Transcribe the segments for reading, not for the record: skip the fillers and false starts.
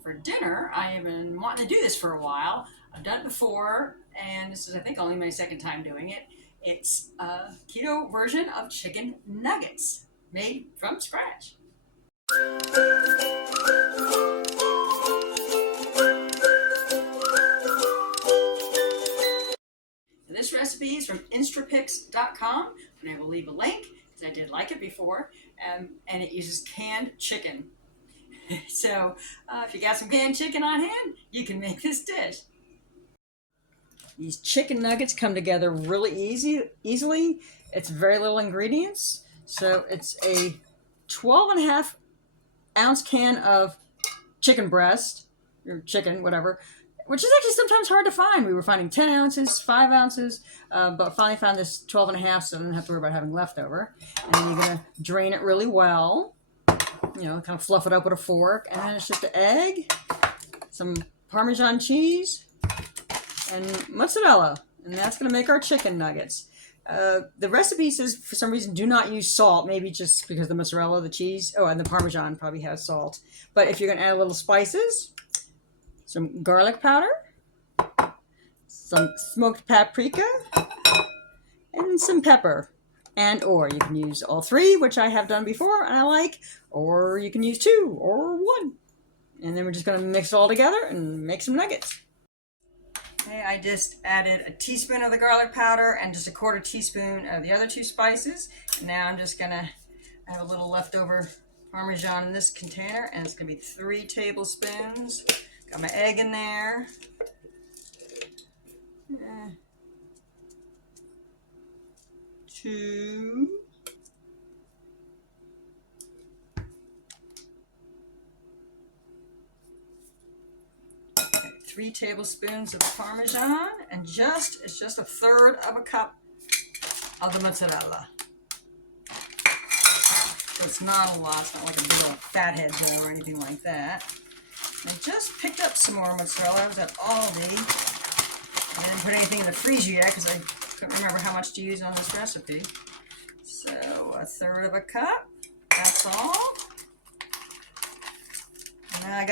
for dinner, I have been wanting to do this for a while. I've done it before, and this is, I think, only my second time doing it. It's a keto version of chicken nuggets made from scratch. This recipe is from instrapix.com, and I will leave a link because I did like it before, and it uses canned chicken. So if you got some canned chicken on hand, you can make this dish. These chicken nuggets come together really easily. It's very little ingredients. So it's a 12.5 ounce can of chicken breast, or chicken, whatever, which is actually sometimes hard to find. We were finding 10 ounces, 5 ounces, but finally found this 12.5, so I didn't have to worry about having leftover. And then you're going to drain it really well, kind of fluff it up with a fork, and then it's just an egg, some Parmesan cheese, and mozzarella, and that's going to make our chicken nuggets. The recipe says, for some reason, do not use salt, maybe just because the mozzarella, the cheese, and the Parmesan probably has salt. But if you're going to add a little spices, some garlic powder, some smoked paprika, and some pepper. Or you can use all three, which I have done before and I like, or you can use 2 or 1. And then we're just going to mix it all together and make some nuggets. Okay, I just added a teaspoon of the garlic powder and just a 1/4 teaspoon of the other 2 spices. And now I'm just going to have a little leftover Parmesan in this container, and it's going to be 3 tablespoons. Got my egg in there. 2. 3 tablespoons of Parmesan, and it's just 1/3 of a cup of the mozzarella. So it's not a lot. It's not like a big old fathead dough or anything like that. I just picked up some more mozzarella. I was at Aldi. I didn't put anything in the freezer yet because I couldn't remember how much to use on this recipe. So 1/3 of a cup. That's all. And then I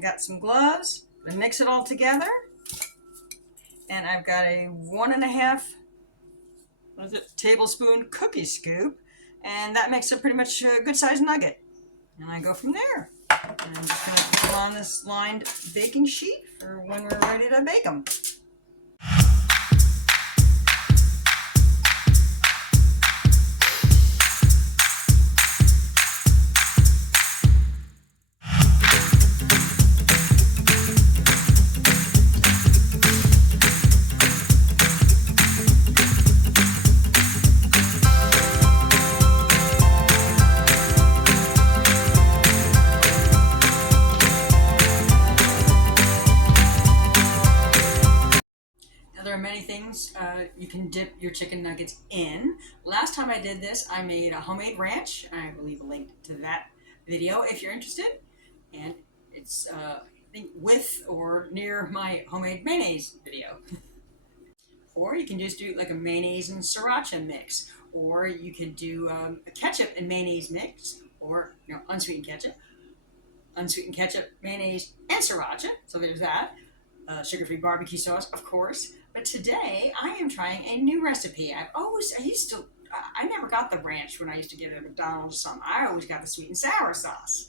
got some gloves. I mix it all together. And I've got a 1.5 tablespoon cookie scoop, and that makes a pretty much a good sized nugget. And I go from there. And I'm just going to put them on this lined baking sheet for when we're ready to bake them. There are many things you can dip your chicken nuggets in. Last time I did this, I made a homemade ranch. I will leave a link to that video if you're interested. And it's, I think, with or near my homemade mayonnaise video. Or you can just do like a mayonnaise and sriracha mix. Or you can do a ketchup and mayonnaise mix. Or, unsweetened ketchup. Unsweetened ketchup, mayonnaise, and sriracha. So there's that. Sugar-free barbecue sauce, of course. But today I am trying a new recipe. I never got the ranch when I used to get it at McDonald's or something. I always got the sweet and sour sauce.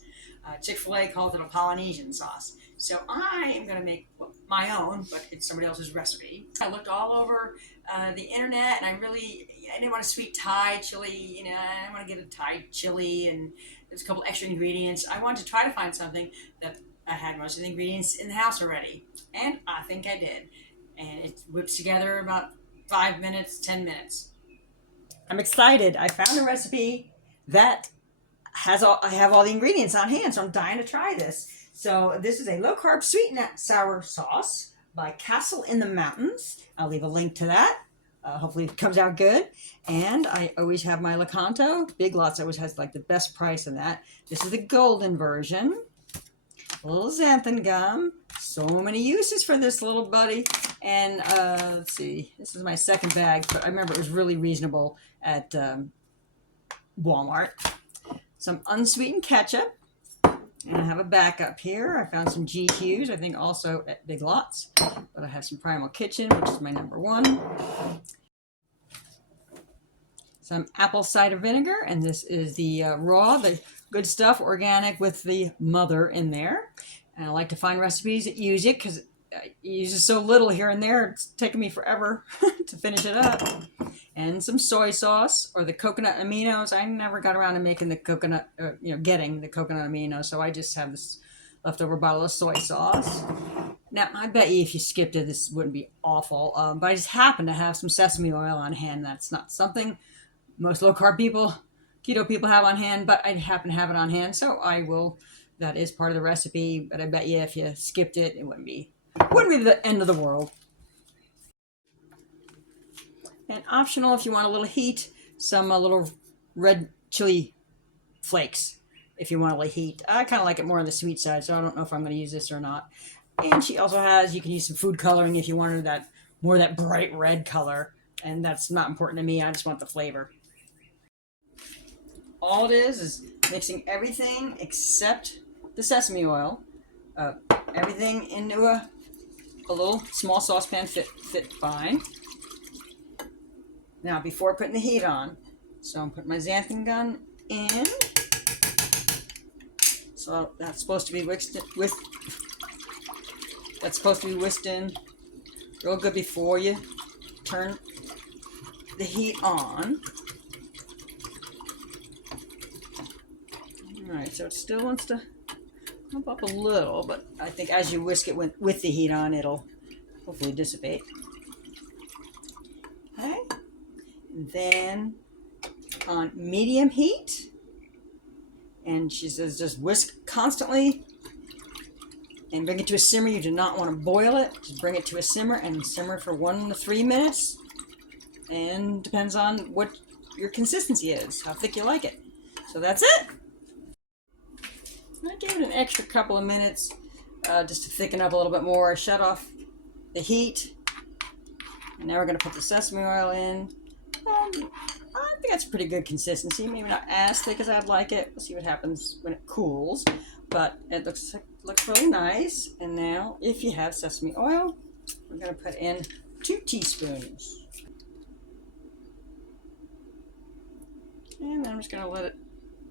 Chick-fil-A calls it a Polynesian sauce. So I am going to make my own, but it's somebody else's recipe. I looked all over the internet, and I didn't want a sweet Thai chili. I want to get a Thai chili, and there's a couple extra ingredients. I wanted to try to find something that I had most of the ingredients in the house already, and I think I did. And it whips together about 5 minutes, 10 minutes. I'm excited. I found a recipe that I have all the ingredients on hand, so I'm dying to try this. So this is a low-carb sweet and sour sauce by Castle in the Mountains. I'll leave a link to that. Hopefully it comes out good. And I always have my Lakanto. Big Lots always has like the best price in that. This is the golden version. A little xanthan gum. So many uses for this little buddy. And let's see, this is my second bag, but I remember it was really reasonable at Walmart. Some unsweetened ketchup. And I have a backup here. I found some GQs, I think also at Big Lots. But I have some Primal Kitchen, which is my number one. Some apple cider vinegar, and this is the raw, the good stuff, organic with the mother in there. And I like to find recipes that use it because it uses so little here and there. It's taken me forever to finish it up. And some soy sauce or the coconut aminos. I never got around to making the coconut, getting the coconut aminos, so I just have this leftover bottle of soy sauce. Now, I bet you if you skipped it, this wouldn't be awful. But I just happen to have some sesame oil on hand. That's not something most low-carb people, keto people have on hand, but I happen to have it on hand, so I will. That is part of the recipe, but I bet you if you skipped it, it wouldn't be the end of the world. And optional, if you want a little heat, some little red chili flakes. If you want a little heat, I kind of like it more on the sweet side, so I don't know if I'm going to use this or not. And she also has, you can use some food coloring if you wanted that bright red color, and that's not important to me. I just want the flavor. All it is mixing everything except the sesame oil, everything into a little small saucepan fit fine. Now, before putting the heat on, so I'm putting my xanthan gun in. So that's supposed to be whisked in real good before you turn the heat on. All right, so it still wants to pump up a little, but I think as you whisk it with the heat on, it'll hopefully dissipate. Okay. And then on medium heat, and she says just whisk constantly and bring it to a simmer. You do not want to boil it. Just bring it to a simmer and simmer for 1 to 3 minutes. And depends on what your consistency is, how thick you like it. So that's it. I gave it an extra couple of minutes just to thicken up a little bit more. I shut off the heat. And now we're going to put the sesame oil in. I think that's pretty good consistency. Maybe not as thick as I'd like it. We'll see what happens when it cools. But it looks really nice. And now, if you have sesame oil, we're going to put in 2 teaspoons. And then I'm just going to let it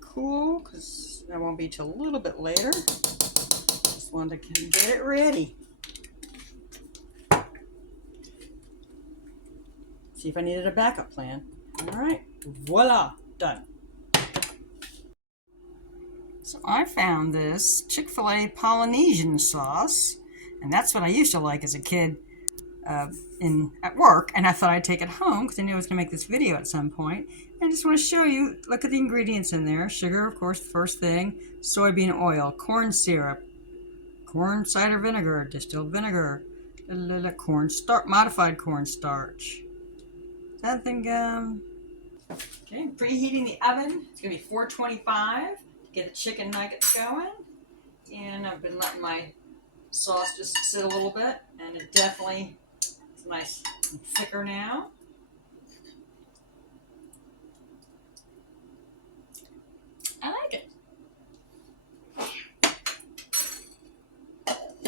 cool because that won't be till a little bit later. Just wanted to get it ready. See if I needed a backup plan. All right, voila, done. So I found this Chick-fil-A Polynesian sauce, and that's what I used to like as a kid at work, and I thought I'd take it home because I knew I was going to make this video at some point. And I just want to show you, look at the ingredients in there. Sugar, of course, the first thing. Soybean oil, corn syrup, corn cider vinegar, distilled vinegar, modified cornstarch. That thing, okay, preheating the oven. It's going to be 425 to get the chicken nuggets going. And I've been letting my sauce just sit a little bit, and it definitely is nice and thicker now. I like it. And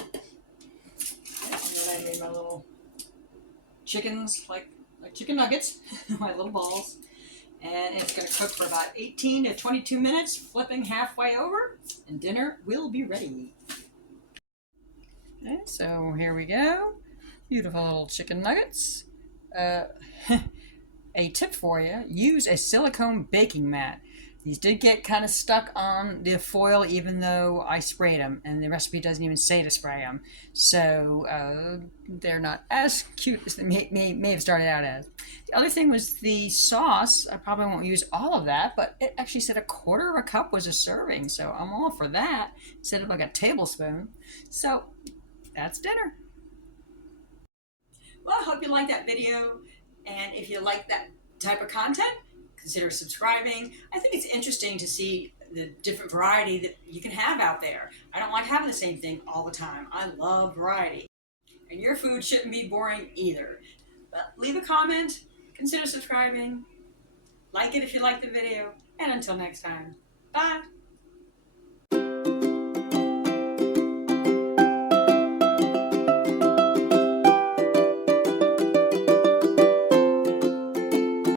then I made my little chickens, like chicken nuggets, my little balls. And it's going to cook for about 18 to 22 minutes, flipping halfway over, and dinner will be ready. Okay, so here we go. Beautiful little chicken nuggets. A tip for you, use a silicone baking mat. These did get kind of stuck on the foil even though I sprayed them, and the recipe doesn't even say to spray them. So they're not as cute as they may have started out as. The other thing was the sauce. I probably won't use all of that, but it actually said 1/4 cup was a serving, so I'm all for that instead of like a tablespoon. So that's dinner. Well, I hope you liked that video, and if you like that type of content, consider subscribing. I think it's interesting to see the different variety that you can have out there. I don't like having the same thing all the time. I love variety. And your food shouldn't be boring either. But leave a comment, consider subscribing, like it if you like the video, and until next time, bye.